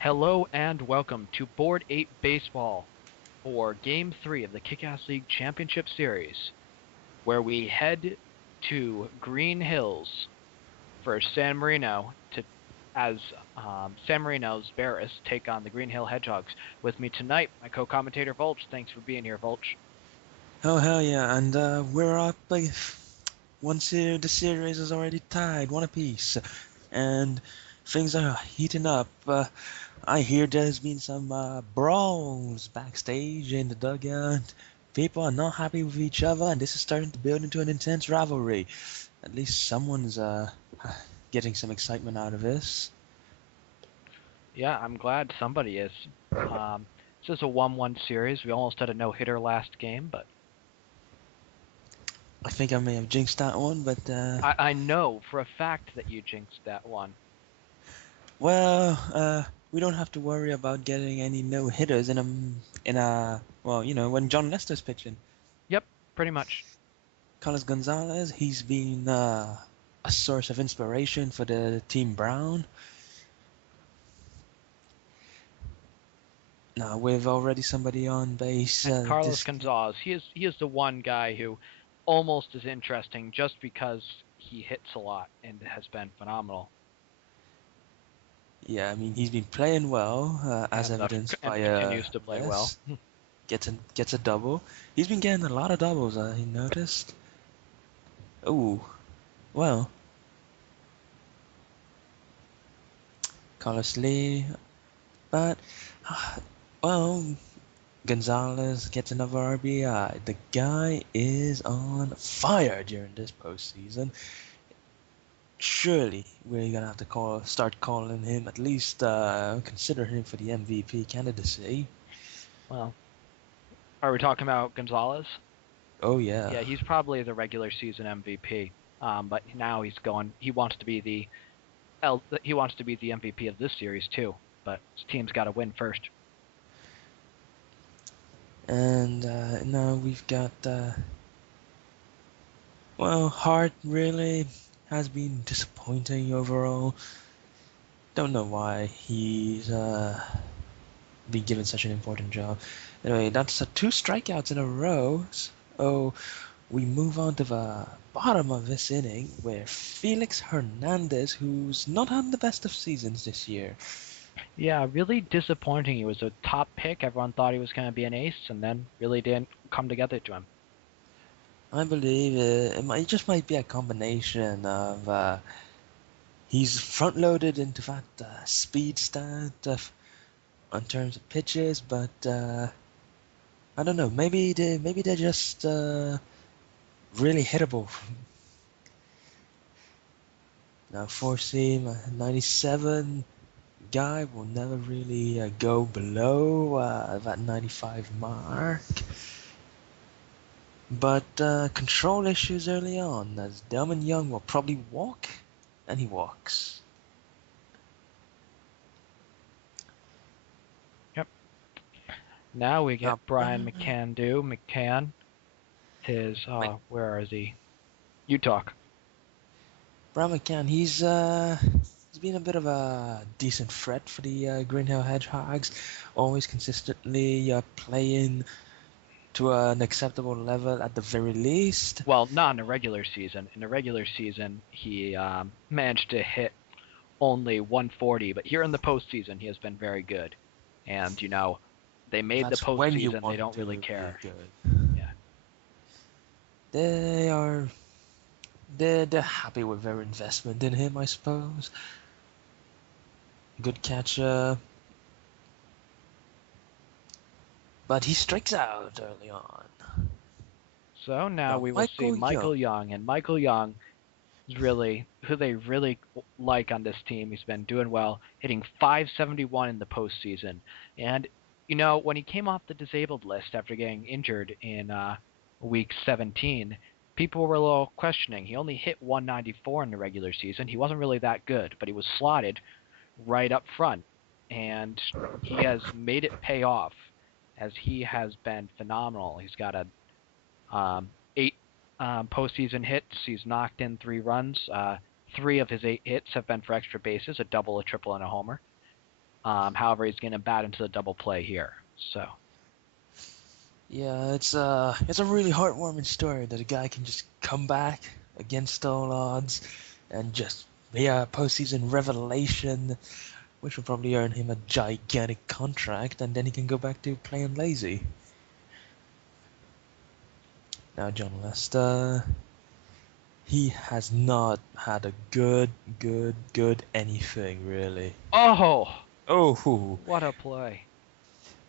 Hello and welcome to Board 8 Baseball for Game 3 of the Kick-Ass League Championship Series, where we head to Green Hills for San Marino as San Marino's Barris take on the Green Hill Hedgehogs. With me tonight, my co-commentator Volch. Thanks for being here, Volch. Oh hell yeah, and we're up like the series is already tied, one apiece, and things are heating up. I hear there's been some brawls backstage in the dugout. People are not happy with each other, and this is starting to build into an intense rivalry. At least someone's getting some excitement out of this. Yeah, I'm glad somebody is. This is a 1-1 series. We almost had a no-hitter last game, but I think I may have jinxed that one, but I know for a fact that you jinxed that one. well, we don't have to worry about getting any no hitters when John Lester's pitching. Yep, pretty much. Carlos Gonzalez, he's been a source of inspiration for the Team Brown. Now with already somebody on base, And Carlos this Gonzalez, he is the one guy who almost is interesting just because he hits a lot and has been phenomenal. yeah, I mean he's been playing well, as and uh, evidenced and by continues to play well. this. Gets a double. He's been getting a lot of doubles. I noticed. Oh, well, Carlos Lee, but well, Gonzalez gets another RBI. The guy is on fire during this postseason. Surely we're gonna have to start calling him, at least consider him for the MVP candidacy. Well, are we talking about Gonzalez? Oh yeah, Yeah, he's probably the regular season MVP. But now he's going. He wants to be the MVP of this series too. But his team's got to win first. and now we've got Hart really has been disappointing overall. Don't know why he's been given such an important job. Anyway, that's two strikeouts in a row. So we move on to the bottom of this inning where Felix Hernandez, who's not had the best of seasons this year. Yeah, really disappointing. He was a top pick. Everyone thought he was going to be an ace, and then really didn't come together to him. I believe it just might be a combination of he's front loaded into that speed stat on terms of pitches, but I don't know. Maybe they're just really hittable. Now four seam 97 guy will never really go below that 95 mark. But control issues early on, as Delman Young will probably walk, and he walks. Yep. Now we get Now, Brian McCann. Where is he? You talk. Brown McCann, he's been a bit of a decent threat for the Green Hill Hedgehogs, always consistently playing to an acceptable level at the very least. Well, not in the regular season. In the regular season, he managed to hit only 140, but here in the postseason, he has been very good. And they made the That's when you postseason. They want him don't to really be care. good. Yeah. They are they're happy with their investment in him, I suppose. Good catcher, but he strikes out early on. So now Now we will see Michael Young, Michael Young, and Michael Young is really who they really like on this team. He's been doing well, hitting 571 in the postseason. And when he came off the disabled list after getting injured in week 17, people were a little questioning. He only hit 194 in the regular season. He wasn't really that good, but he was slotted right up front, and he has made it pay off as he has been phenomenal. He's got a 8 postseason hits. He's knocked in 3 runs. 3 of his 8 hits have been for extra bases, a double, a triple, and a homer. However, he's going to bat into the double play here. So, Yeah, it's a really heartwarming story that a guy can just come back against all odds and just be a postseason revelation, which will probably earn him a gigantic contract, and then he can go back to playing lazy. Now, John Lester, he has not had a good anything really. oh, Oh, what a play!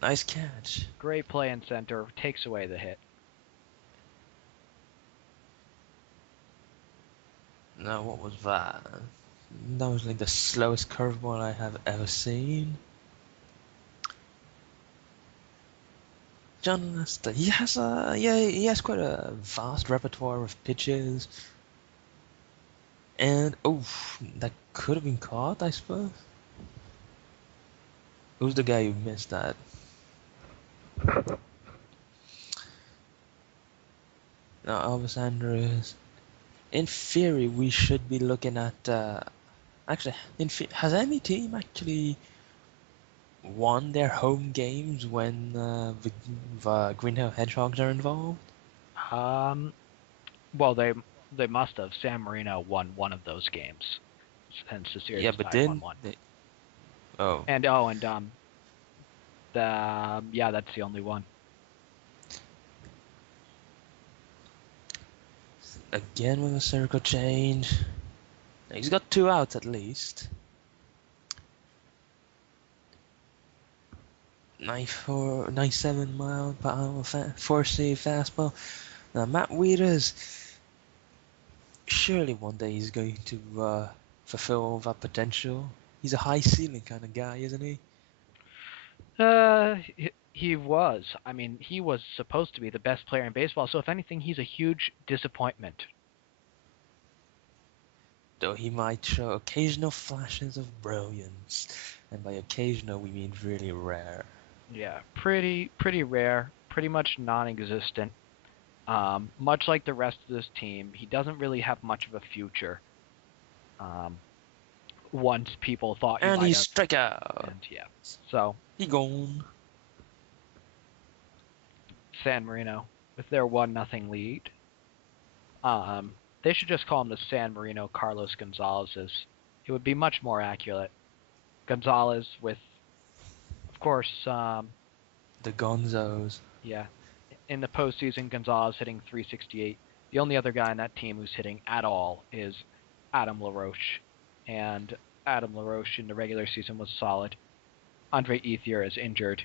nice catch. Great play in center, takes away the hit. Now, what was that? That was like the slowest curveball I have ever seen. John Lester, he has quite a vast repertoire of pitches, and oh, that could have been caught, I suppose. Who's the guy who missed that? Now, Elvis Andrews. In theory, we should be looking at. Actually, has any team actually won their home games when the Greenhill Hedgehogs are involved? Um, well, they must have. San Marino won one of those games since the series Yeah, is but tied then 1-1. they, oh, And yeah, that's the only one. again with a circle change. He's got 2 outs at least. 97 mile per hour 4-seam fastball. Now Matt Wieters, surely one day he's going to fulfill that potential. He's a high ceiling kind of guy, isn't he? He was. I mean, he was supposed to be the best player in baseball. So if anything, he's a huge disappointment. Though he might show occasional flashes of brilliance, and by occasional we mean really rare. Yeah, pretty rare, pretty much non-existent. Much like the rest of this team, he doesn't really have much of a future. Um, once people thought he And might he have, struck out. and yeah. So He gone. San Marino with their 1-0 lead. They should just call him the San Marino Carlos Gonzalez's. It would be much more accurate. Gonzalez with, of course, The Gonzos. yeah, in the postseason, Gonzalez hitting 368. The only other guy on that team who's hitting at all is Adam LaRoche, and Adam LaRoche in the regular season was solid. Andre Ethier is injured.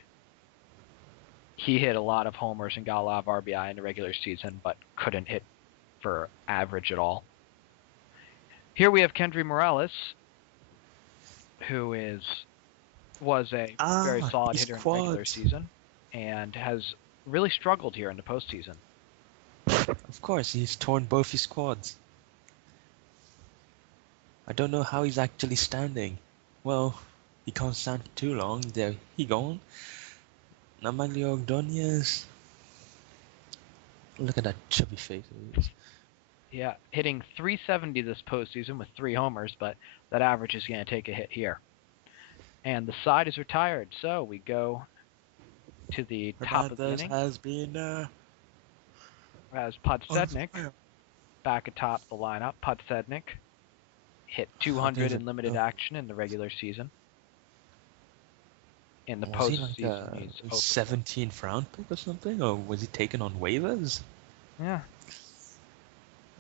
He hit a lot of homers and got a lot of RBI in the regular season, but couldn't hit for average at all. Here we have Kendry Morales, who was a very solid He's hitter in the regular quads. season and has really struggled here in the postseason. Of course, he's torn both his quads. I don't know how he's actually standing. Well, he can't stand for too long. There he gone. Now Maglio Ordonez. Look at that chubby face of his. Yeah, hitting 370 this postseason with 3 homers, but that average is going to take a hit here. And the side is retired, so we go to the top of the inning has been as on Podsednik fire. back atop the lineup. Podsednik hit How 200 does it in limited go? action in the regular season. In the Was he like postseason, a he's 0 17th round pick or something? Or was he taken on waivers? yeah,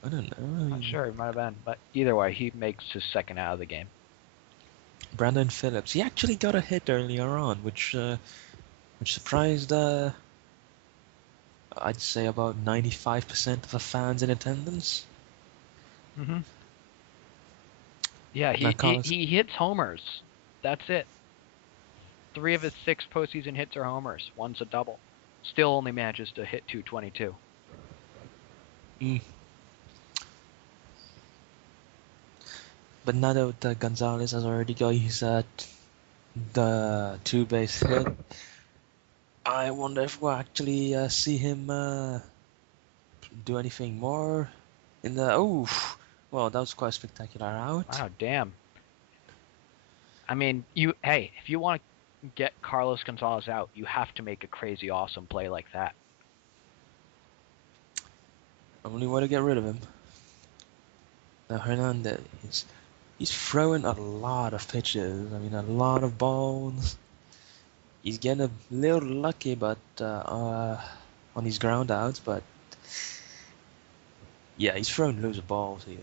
I don't know. not sure. He might have been, but either way, he makes his second out of the game. Brandon Phillips. He actually got a hit earlier on, which surprised I'd say about 95% of the fans in attendance. Mm-hmm. Yeah, Now, he hits homers. That's it. 3 of his 6 postseason hits are homers. One's a double. Still only manages to hit 222. But now that Gonzalez has already got his the 2-base hit, I wonder if we'll actually see him do anything more in the. Oh, well, that was quite a spectacular out. Wow, damn. I mean, if you want to get Carlos Gonzalez out, you have to make a crazy awesome play like that. Only way to get rid of him. Now Hernandez, he's throwing a lot of pitches. I mean, a lot of balls. He's getting a little lucky, but on his ground outs. But yeah, he's throwing loads of balls here.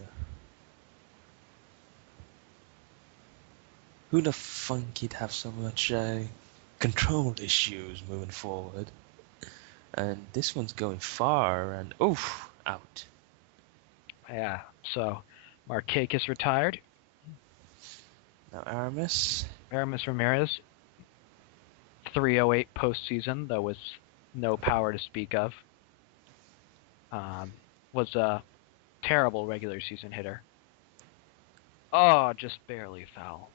Who'd have thunk he'd have so much control issues moving forward? And this one's going far, and oof, out. Yeah. So Markakis retired. Now Aramis. Aramis Ramirez, 308 postseason, though with no power to speak of. Was a terrible regular season hitter. Oh, just barely foul.